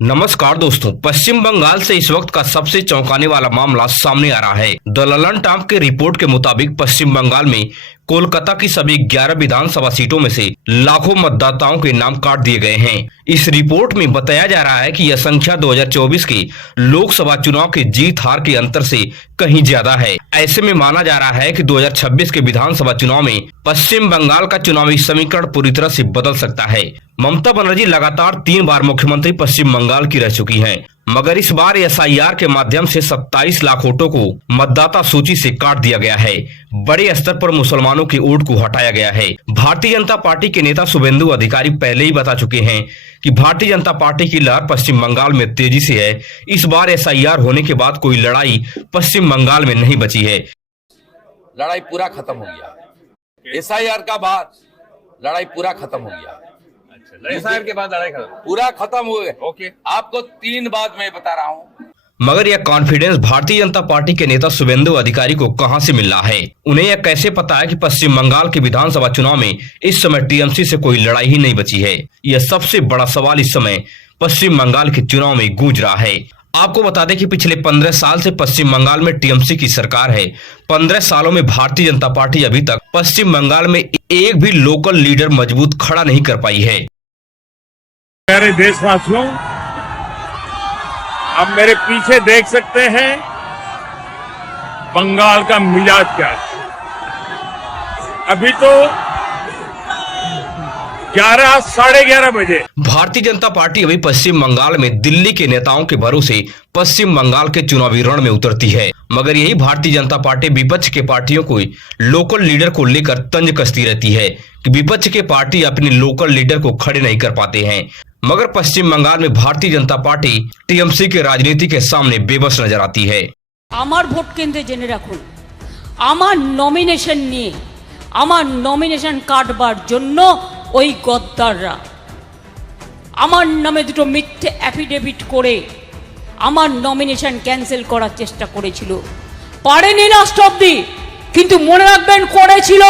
नमस्कार दोस्तों, पश्चिम बंगाल से इस वक्त का सबसे चौंकाने वाला मामला सामने आ रहा है। द ललन टाइम्स के रिपोर्ट के मुताबिक पश्चिम बंगाल में कोलकाता की सभी 11 विधानसभा सीटों में से लाखों मतदाताओं के नाम काट दिए गए हैं। इस रिपोर्ट में बताया जा रहा है कि यह संख्या 2024 के लोकसभा चुनाव के जीत हार के अंतर से कहीं ज्यादा है। ऐसे में माना जा रहा है कि 2026 के विधानसभा चुनाव में पश्चिम बंगाल का चुनावी समीकरण पूरी तरह से बदल सकता है। ममता बनर्जी लगातार 3 बार मुख्यमंत्री पश्चिम बंगाल की रह चुकी हैं, मगर इस बार एसआईआर के माध्यम से 27 लाख वोटों को मतदाता सूची से काट दिया गया है। बड़े स्तर पर मुसलमानों की वोट को हटाया गया है। भारतीय जनता पार्टी के नेता शुभेंदु अधिकारी पहले ही बता चुके हैं कि भारतीय जनता पार्टी की लहर पश्चिम बंगाल में तेजी से है। इस बार एसआईआर होने के बाद कोई लड़ाई पश्चिम बंगाल में नहीं बची है। लड़ाई पूरा खत्म हो गया। एसआईआर का बाद लड़ाई पूरा खत्म हो गया। एसआईआर के बाद लड़ाई खत्म पूरा खत्म हो गया। ओके, आपको 3 बात मैं बता रहा हूँ। मगर यह कॉन्फिडेंस भारतीय जनता पार्टी के नेता शुभेंदु अधिकारी को कहां से मिल रहा है? उन्हें यह कैसे पता है कि पश्चिम बंगाल के विधानसभा चुनाव में इस समय टीएमसी से कोई लड़ाई ही नहीं बची है? यह सबसे बड़ा सवाल इस समय पश्चिम बंगाल के चुनाव में गूंज रहा है। आपको बता दें कि पिछले 15 साल से पश्चिम बंगाल में टीएमसी की सरकार है। 15 सालों में भारतीय जनता पार्टी अभी तक पश्चिम बंगाल में एक भी लोकल लीडर मजबूत खड़ा नहीं कर पाई है। प्यारे देशवासियों, आप मेरे पीछे देख सकते हैं बंगाल का मिजाज क्या है। अभी तो 11 साढ़े 11 बजे भारतीय जनता पार्टी अभी पश्चिम बंगाल में दिल्ली के नेताओं के भरोसे पश्चिम बंगाल के चुनावी रण में उतरती है, मगर यही भारतीय जनता पार्टी विपक्ष के पार्टियों को लोकल लीडर को लेकर तंज कसती रहती है कि विपक्ष के पार्टी अपने लोकल लीडर को खड़े नहीं कर पाते हैं। मगर पश्चिम बंगाल में भारतीय जनता पार्टी टीएमसी के राजनीति के सामने बेबस नजर आती है। আমার ভোট কেন্দ্রে জেনে রাখুন, আমার নমিনেশন নিয়ে আমার নমিনেশন কাটবার জন্য ওই গদ্দাররা আমার নামে দুটো মিথ্যে অ্যাফিডেভিট করে আমার নমিনেশন ক্যান্সেল করার চেষ্টা করেছিল। পারেনি লাস্ট অবধি, কিন্তু মনে রাখবেন করেছিল,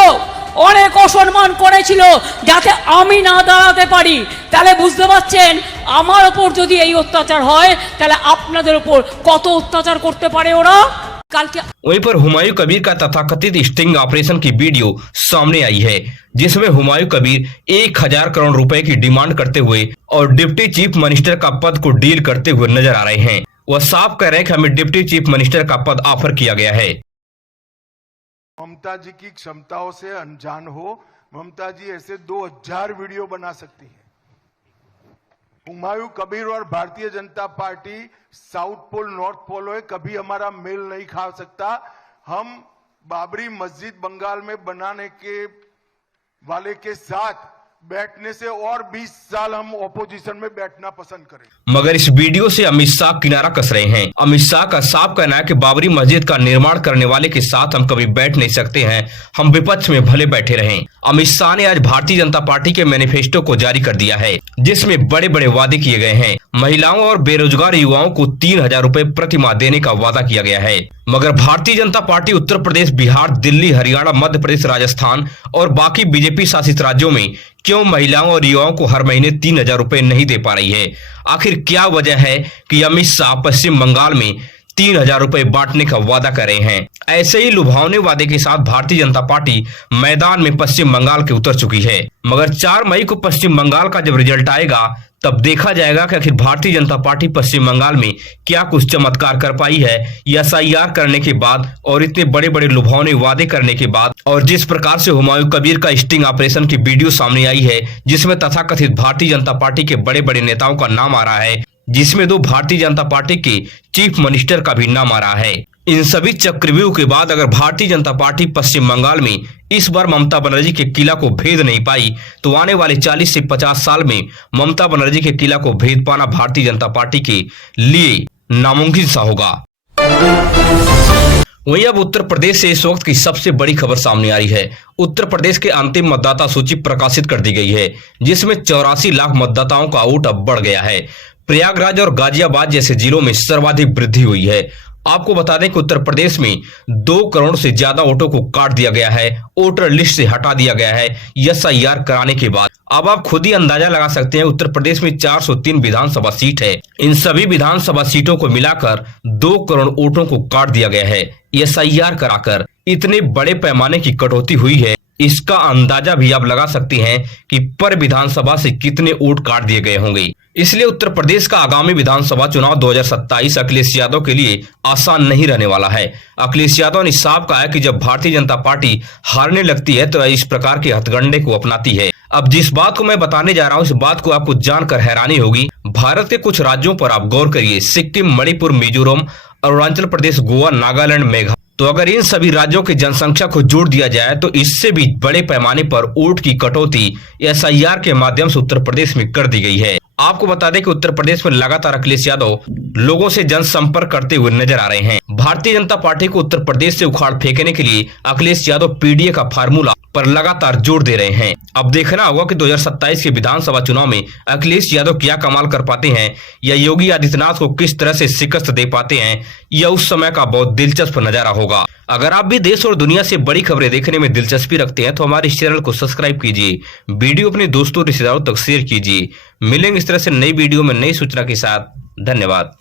অনেক অসম্মান করেছিল যাতে আমি না দাঁড়াতে পারি। তাহলে বুঝতে পারছেন আমার ওপর যদি এই অত্যাচার হয় তাহলে আপনাদের ওপর কত অত্যাচার করতে পারে ওরা। কালকে वहीं पर हुमायूं कबीर का तथाकथित स्टिंग ऑपरेशन की वीडियो सामने आई है, जिसमें हुमायूं कबीर 1000 करोड़ रुपए की डिमांड करते हुए और डिप्टी चीफ मिनिस्टर का पद को डील करते हुए नजर आ रहे हैं। वह साफ कह रहे हैं कि हमें डिप्टी चीफ मिनिस्टर का पद ऑफर किया गया है। ममता जी की क्षमताओं से अनजान हो, ममता जी ऐसे 2000 वीडियो बना सकती है। हुमायूं कबीर और Bharatiya Janata Party south pole north pole है, कभी हमारा मेल नहीं खा सकता। हम बाबरी मस्जिद बंगाल में बनाने के वाले के साथ बैठने से और 20 साल हम ऑपोजिशन में बैठना पसंद करें। मगर इस वीडियो से अमित शाह किनारा कस रहे हैं। अमित शाह का साफ कहना है कि बाबरी मस्जिद का निर्माण करने वाले के साथ हम कभी बैठ नहीं सकते हैं, हम विपक्ष में भले बैठे रहें। अमित शाह ने आज भारतीय जनता पार्टी के मैनिफेस्टो को जारी कर दिया है, जिसमें बड़े बड़े वादे किए गए हैं। महिलाओं और बेरोजगार युवाओं को 3000 रुपए प्रति माह देने का वादा किया गया है। मगर भारतीय जनता पार्टी उत्तर प्रदेश, बिहार, दिल्ली, हरियाणा, मध्य प्रदेश, राजस्थान और बाकी बीजेपी शासित राज्यों में क्यों महिलाओं और युवाओं को हर महीने 3000 रुपए नहीं दे पा रही है? आखिर क्या वजह है कि अमित शाह पश्चिम बंगाल में 3000 रुपए बांटने का वादा कर रहे हैं? ऐसे ही लुभावने वादे के साथ भारतीय जनता पार्टी मैदान में पश्चिम बंगाल के उतर चुकी है। मगर 4 मई को पश्चिम बंगाल का जब रिजल्ट आएगा तब देखा जाएगा कि आखिर भारतीय जनता पार्टी पश्चिम बंगाल में क्या कुछ चमत्कार कर पाई है। एसआईआर करने के बाद और इतने बड़े बड़े लुभावने वादे करने के बाद और जिस प्रकार से हुमायूं कबीर का स्टिंग ऑपरेशन की वीडियो सामने आई है, जिसमें तथाकथित भारतीय जनता पार्टी के बड़े बड़े नेताओं का नाम आ रहा है, जिसमें 2 भारतीय जनता पार्टी के चीफ मिनिस्टर का भी नाम आ रहा है। इन सभी चक्रव्यूह के बाद अगर भारतीय जनता पार्टी पश्चिम बंगाल में इस बार ममता बनर्जी के किला को भेद नहीं पाई, तो आने वाले 40 से 50 साल में ममता बनर्जी के किला को भेद पाना भारतीय जनता पार्टी के लिए नामुमकिन सा होगा। वहीं अब उत्तर प्रदेश से इस वक्त की सबसे बड़ी खबर सामने आ रही है। उत्तर प्रदेश के अंतिम मतदाता सूची प्रकाशित कर दी गई है, जिसमें 84 लाख मतदाताओं का वोट अब बढ़ गया है। प्रयागराज और गाजियाबाद जैसे जिलों में सर्वाधिक वृद्धि हुई है। आपको बता दें कि उत्तर प्रदेश में 2 करोड़ से ज्यादा वोटों को काट दिया गया है, वोटर लिस्ट से हटा दिया गया है एसआईआर कराने के बाद। अब आप खुद ही अंदाजा लगा सकते हैं, उत्तर प्रदेश में 403 विधानसभा सीट है। इन सभी विधानसभा सीटों को मिलाकर 2 करोड़ वोटों को काट दिया गया है एसआईआर कराकर। इतने बड़े पैमाने की कटौती हुई है, इसका अंदाजा भी आप लगा सकते हैं कि पर विधानसभा से कितने वोट काट दिए गए होंगे। इसलिए उत्तर प्रदेश का आगामी विधानसभा चुनाव 2027 अखिलेश यादव के लिए आसान नहीं रहने वाला है। अखिलेश यादव ने साफ कहा है कि जब भारतीय जनता पार्टी हारने लगती है तो इस प्रकार के हथकंडे को अपनाती है। अब जिस बात को मैं बताने जा रहा हूँ, इस बात को आपको जानकर हैरानी होगी। भारत के कुछ राज्यों पर आप गौर करिए, सिक्किम, मणिपुर, मिजोरम, अरुणाचल प्रदेश, गोवा, नागालैंड, मेघालय। तो अगर इन सभी राज्यों की जनसंख्या को जोड़ दिया जाए तो इससे भी बड़े पैमाने पर वोट की कटौती एसआईआर के माध्यम से उत्तर प्रदेश में कर दी गई है। आपको बता दें कि उत्तर प्रदेश में लगातार अखिलेश यादव लोगों से जनसंपर्क करते हुए नजर आ रहे हैं। भारतीय जनता पार्टी को उत्तर प्रदेश से उखाड़ फेंकने के लिए अखिलेश यादव पीडीए का फार्मूला पर लगातार जोर दे रहे हैं। अब देखना होगा कि 2027 के विधानसभा चुनाव में अखिलेश यादव क्या कमाल कर पाते हैं या योगी आदित्यनाथ को किस तरह से शिकस्त दे पाते हैं, यह उस समय का बहुत दिलचस्प नजारा होगा। अगर आप भी देश और दुनिया से बड़ी खबरें देखने में दिलचस्पी रखते हैं तो हमारे इस चैनल को सब्सक्राइब कीजिए, वीडियो अपने दोस्तों रिश्तेदारों तक शेयर कीजिए। मिलेंगे इस तरह से नई वीडियो में नई सूचना के साथ। धन्यवाद।